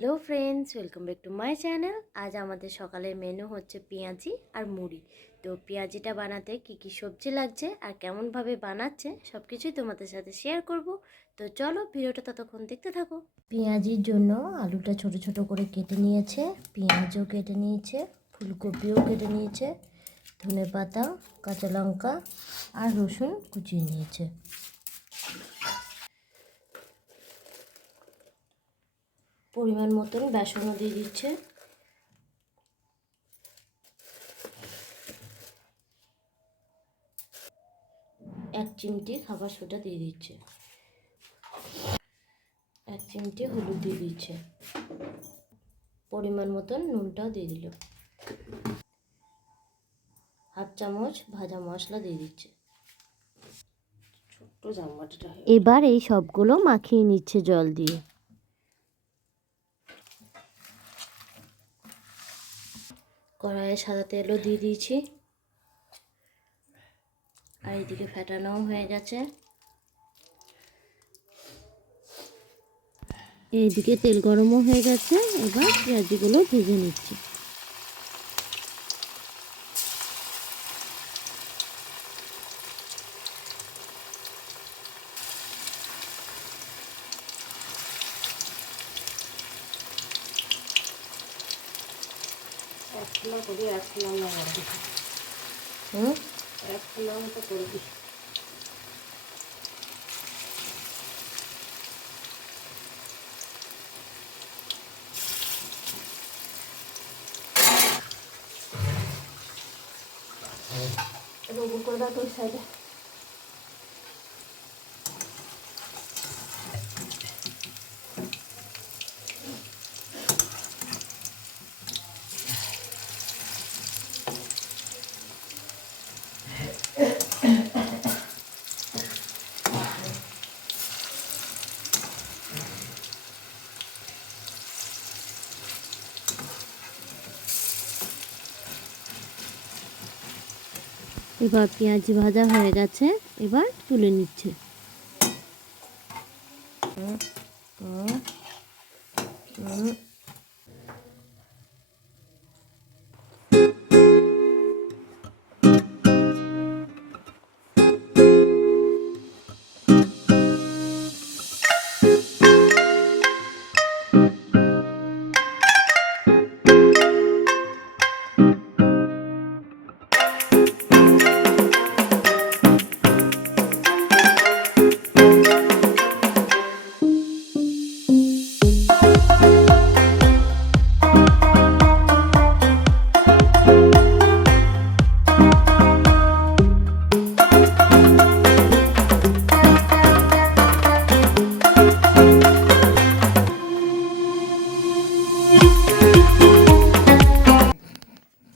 Hello friends welcome back to my channel. आज हमारे सकाले मेनू होच्छे पेঁয়াজি और मुड़ी। तो पेঁয়াজিটা बानाते की सब्जी लागছে और केमन भावे बानाচ্ছে सबकिछुई তোমাদের সাথে শেয়ার করব। তো চলো ভিডিওটা ততক্ষণ দেখতে থাকো। পেঁয়াজির জন্য আলুটা ছোট ছোট করে কেটে নিয়েছে, পেঁয়াজও কেটে নিয়েছে, ফুলকপিও কেটে নিয়েছে, ধনেপাতা, কাঁচা লঙ্কা আর রসুন কুচিয়ে নিয়েছে। পরিমাণ মতন বেসনও দিয়ে দিচ্ছে, এক চিমটি খাবার সোডা দিয়ে দিচ্ছে, এক চিমটি হলুদ দিয়ে দিচ্ছে, পরিমাণ মতন নুনটাও দিয়ে দিল, হাফ চামচ ভাজা মশলা দিয়ে দিচ্ছে। ছোট্ট চামচটা এবার এই সবগুলো মাখিয়ে নিচ্ছে জল দিয়ে। কড়াইয়ে সাদা তেলও দিয়ে দিয়েছি আর এদিকে ফেটানোও হয়ে গেছে। এইদিকে তেল গরমও হয়ে গেছে, এবার পেঁয়াজিগুলো ভেজে নিচ্ছি। রোগু করে দাও তোর সাইডে। এবার পেঁয়াজি ভাজা হয়ে গেছে, এবার তুলে নিচ্ছে।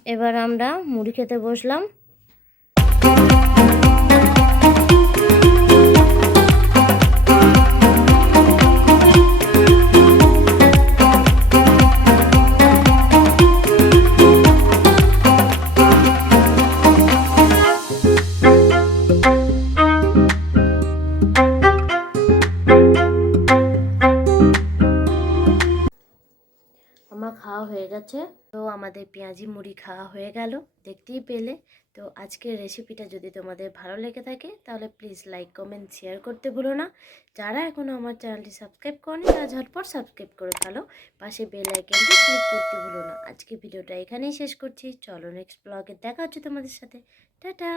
এবার আমরা মুড়ি খেতে বসলাম। আমার খাওয়া হয়ে গেছে। তো আমাদের পেঁয়াজি মুড়ি খাওয়া হয়ে গেল, দেখতেই পেলে। তো আজকের রেসিপিটা যদি তোমাদের ভালো লেগে থাকে তাহলে প্লিজ লাইক কমেন্ট শেয়ার করতে ভুলো না। যারা এখনও আমার চ্যানেলটি সাবস্ক্রাইব করেনি তারা ঝটপট সাবস্ক্রাইব করে ফেলো, পাশে বেল আইকনটি ক্লিক করতে ভুলো না। আজকে ভিডিওটা এখানেই শেষ করছি, চলো নেক্সট ব্লগে দেখা হচ্ছে তোমাদের সাথে। টাটা।